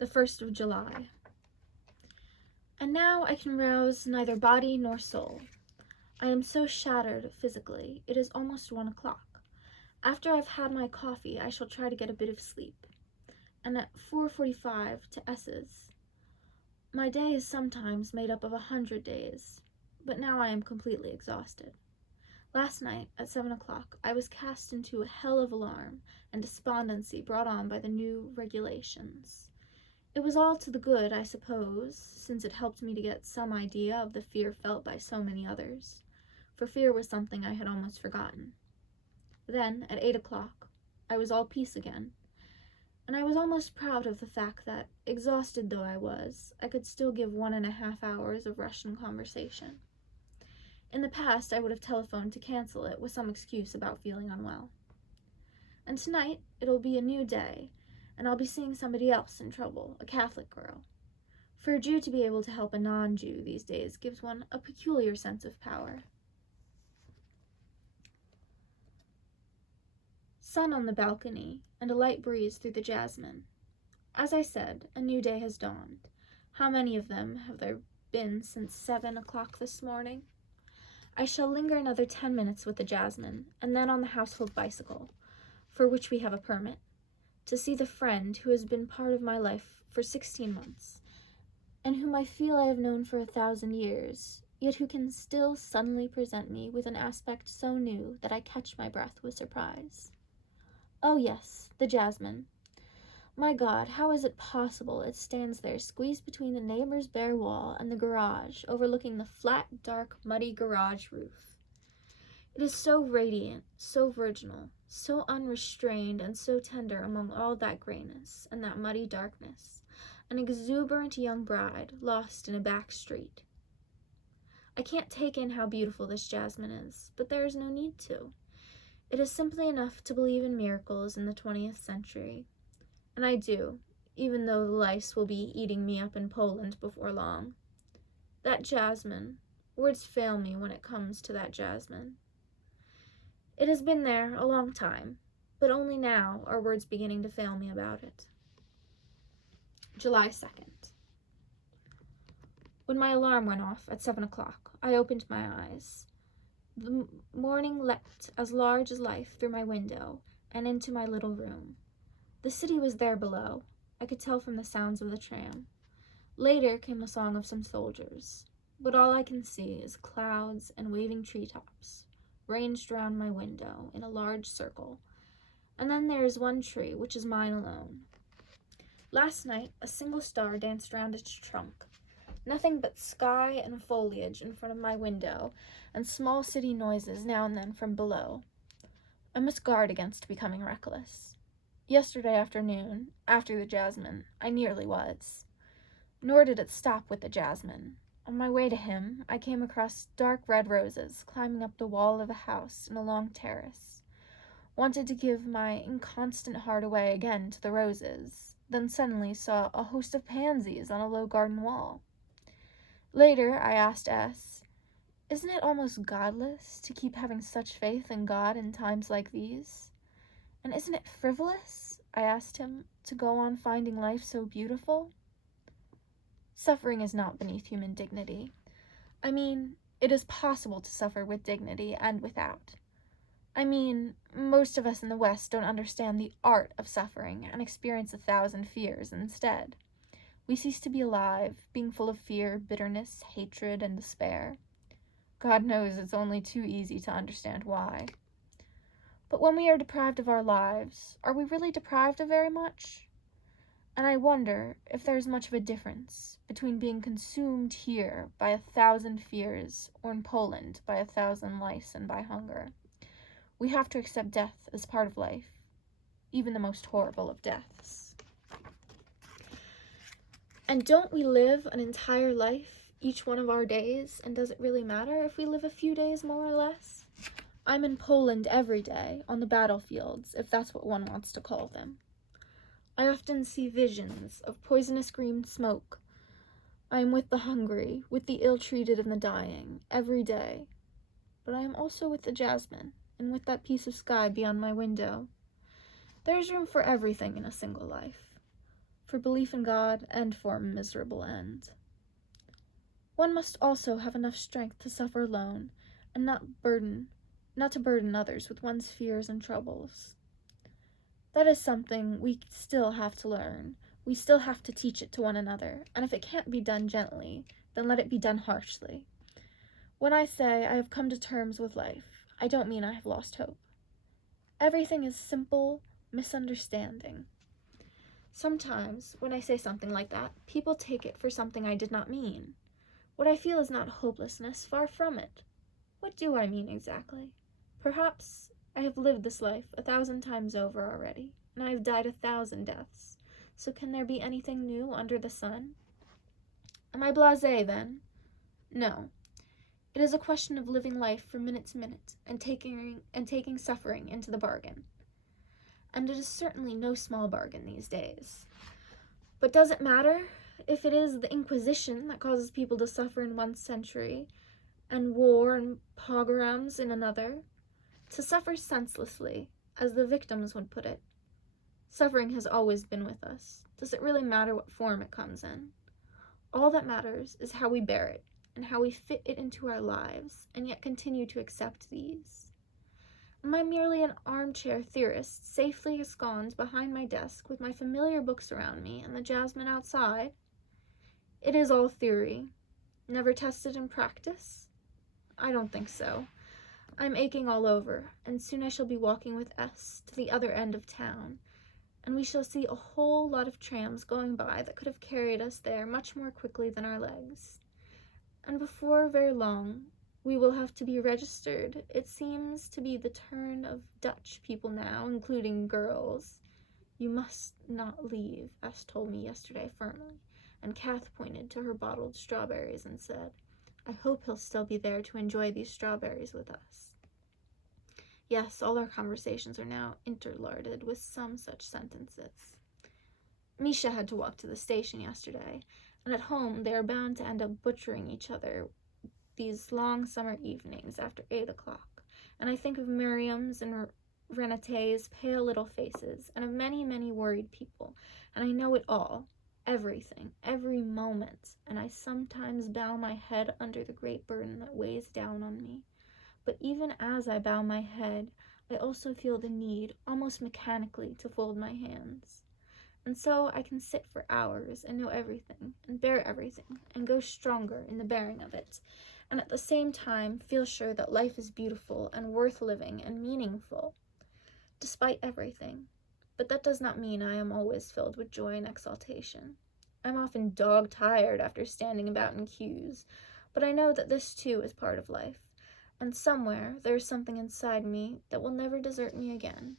the 1st of July. And now I can rouse neither body nor soul. I am so shattered physically, it is almost 1 o'clock. After I've had my coffee, I shall try to get a bit of sleep. And at 4:45 to S's. My day is sometimes made up of 100 days, but now I am completely exhausted. Last night, at 7 o'clock, I was cast into a hell of alarm and despondency brought on by the new regulations. It was all to the good, I suppose, since it helped me to get some idea of the fear felt by so many others, for fear was something I had almost forgotten. Then, at 8 o'clock, I was all peace again, and I was almost proud of the fact that, exhausted though I was, I could still give 1.5 hours of Russian conversation. In the past, I would have telephoned to cancel it with some excuse about feeling unwell. And tonight, it'll be a new day, and I'll be seeing somebody else in trouble, a Catholic girl. For a Jew to be able to help a non-Jew these days gives one a peculiar sense of power. Sun on the balcony, and a light breeze through the jasmine. As I said, a new day has dawned. How many of them have there been since 7 o'clock this morning? I shall linger another 10 minutes with the jasmine, and then on the household bicycle, for which we have a permit, to see the friend who has been part of my life for 16 months, and whom I feel I have known for 1,000 years, yet who can still suddenly present me with an aspect so new that I catch my breath with surprise. Oh yes, the jasmine. My God, how is it possible it stands there squeezed between the neighbor's bare wall and the garage, overlooking the flat, dark, muddy garage roof? It is so radiant, so virginal, so unrestrained and so tender among all that grayness and that muddy darkness, an exuberant young bride lost in a back street. I can't take in how beautiful this jasmine is, but there is no need to. It is simply enough to believe in miracles in the 20th century. And I do, even though the lice will be eating me up in Poland before long. That jasmine, words fail me when it comes to that jasmine. It has been there a long time, but only now are words beginning to fail me about it. July 2nd. When my alarm went off at 7 o'clock, I opened my eyes. The morning leapt as large as life through my window and into my little room. The city was there below. I could tell from the sounds of the tram. Later came the song of some soldiers, but all I can see is clouds and waving treetops, ranged round my window in a large circle, and then there is one tree, which is mine alone. Last night, a single star danced round its trunk. Nothing but sky and foliage in front of my window, and small city noises now and then from below. I must guard against becoming reckless. Yesterday afternoon, after the jasmine, I nearly was. Nor did it stop with the jasmine. On my way to him, I came across dark red roses climbing up the wall of a house in a long terrace. Wanted to give my inconstant heart away again to the roses, then suddenly saw a host of pansies on a low garden wall. Later, I asked S, "Isn't it almost godless to keep having such faith in God in times like these? And isn't it frivolous," I asked him, "to go on finding life so beautiful?" Suffering is not beneath human dignity. I mean, it is possible to suffer with dignity and without. I mean, most of us in the West don't understand the art of suffering and experience 1,000 fears instead. We cease to be alive, being full of fear, bitterness, hatred, and despair. God knows it's only too easy to understand why. But when we are deprived of our lives, are we really deprived of very much? And I wonder if there is much of a difference between being consumed here by 1,000 fears or in Poland by 1,000 lice and by hunger. We have to accept death as part of life, even the most horrible of deaths. And don't we live an entire life, each one of our days, and does it really matter if we live a few days more or less? I'm in Poland every day, on the battlefields, if that's what one wants to call them. I often see visions of poisonous green smoke. I am with the hungry, with the ill-treated and the dying, every day. But I am also with the jasmine, and with that piece of sky beyond my window. There is room for everything in a single life. for belief in God and for a miserable end. One must also have enough strength to suffer alone, and not to burden others with one's fears and troubles. That is something we still have to learn. We still have to teach it to one another, and if it can't be done gently, then let it be done harshly. When I say I have come to terms with life, I don't mean I have lost hope. Everything is simple misunderstanding. Sometimes, when I say something like that, people take it for something I did not mean. What I feel is not hopelessness, far from it. What do I mean exactly? Perhaps I have lived this life 1,000 times over already, and I have died 1,000 deaths. So can there be anything new under the sun? Am I blasé, then? No. It is a question of living life from minute to minute, and taking suffering into the bargain. And it is certainly no small bargain these days. But does it matter if it is the Inquisition that causes people to suffer in one century, and war and pogroms in another? To suffer senselessly, as the victims would put it. Suffering has always been with us. Does it really matter what form it comes in? All that matters is how we bear it, and how we fit it into our lives, and yet continue to accept these. Am I merely an armchair theorist, safely ensconced behind my desk with my familiar books around me and the jasmine outside? It is all theory. Never tested in practice? I don't think so. I'm aching all over, and soon I shall be walking with S to the other end of town, and we shall see a whole lot of trams going by that could have carried us there much more quickly than our legs. And before very long, we will have to be registered. It seems to be the turn of Dutch people now, including girls. You must not leave, S told me yesterday firmly, and Kath pointed to her bottled strawberries and said, I hope he'll still be there to enjoy these strawberries with us. Yes, all our conversations are now interlarded with some such sentences. Misha had to walk to the station yesterday, and at home they are bound to end up butchering each other these long summer evenings after 8 o'clock, and I think of Miriam's and Renate's pale little faces, and of many, many worried people, and I know it all, everything, every moment, and I sometimes bow my head under the great burden that weighs down on me. But even as I bow my head, I also feel the need, almost mechanically, to fold my hands. And so I can sit for hours and know everything, and bear everything, and go stronger in the bearing of it, and at the same time feel sure that life is beautiful and worth living and meaningful, despite everything. But that does not mean I am always filled with joy and exaltation. I'm often dog-tired after standing about in queues, but I know that this too is part of life, and somewhere there is something inside me that will never desert me again,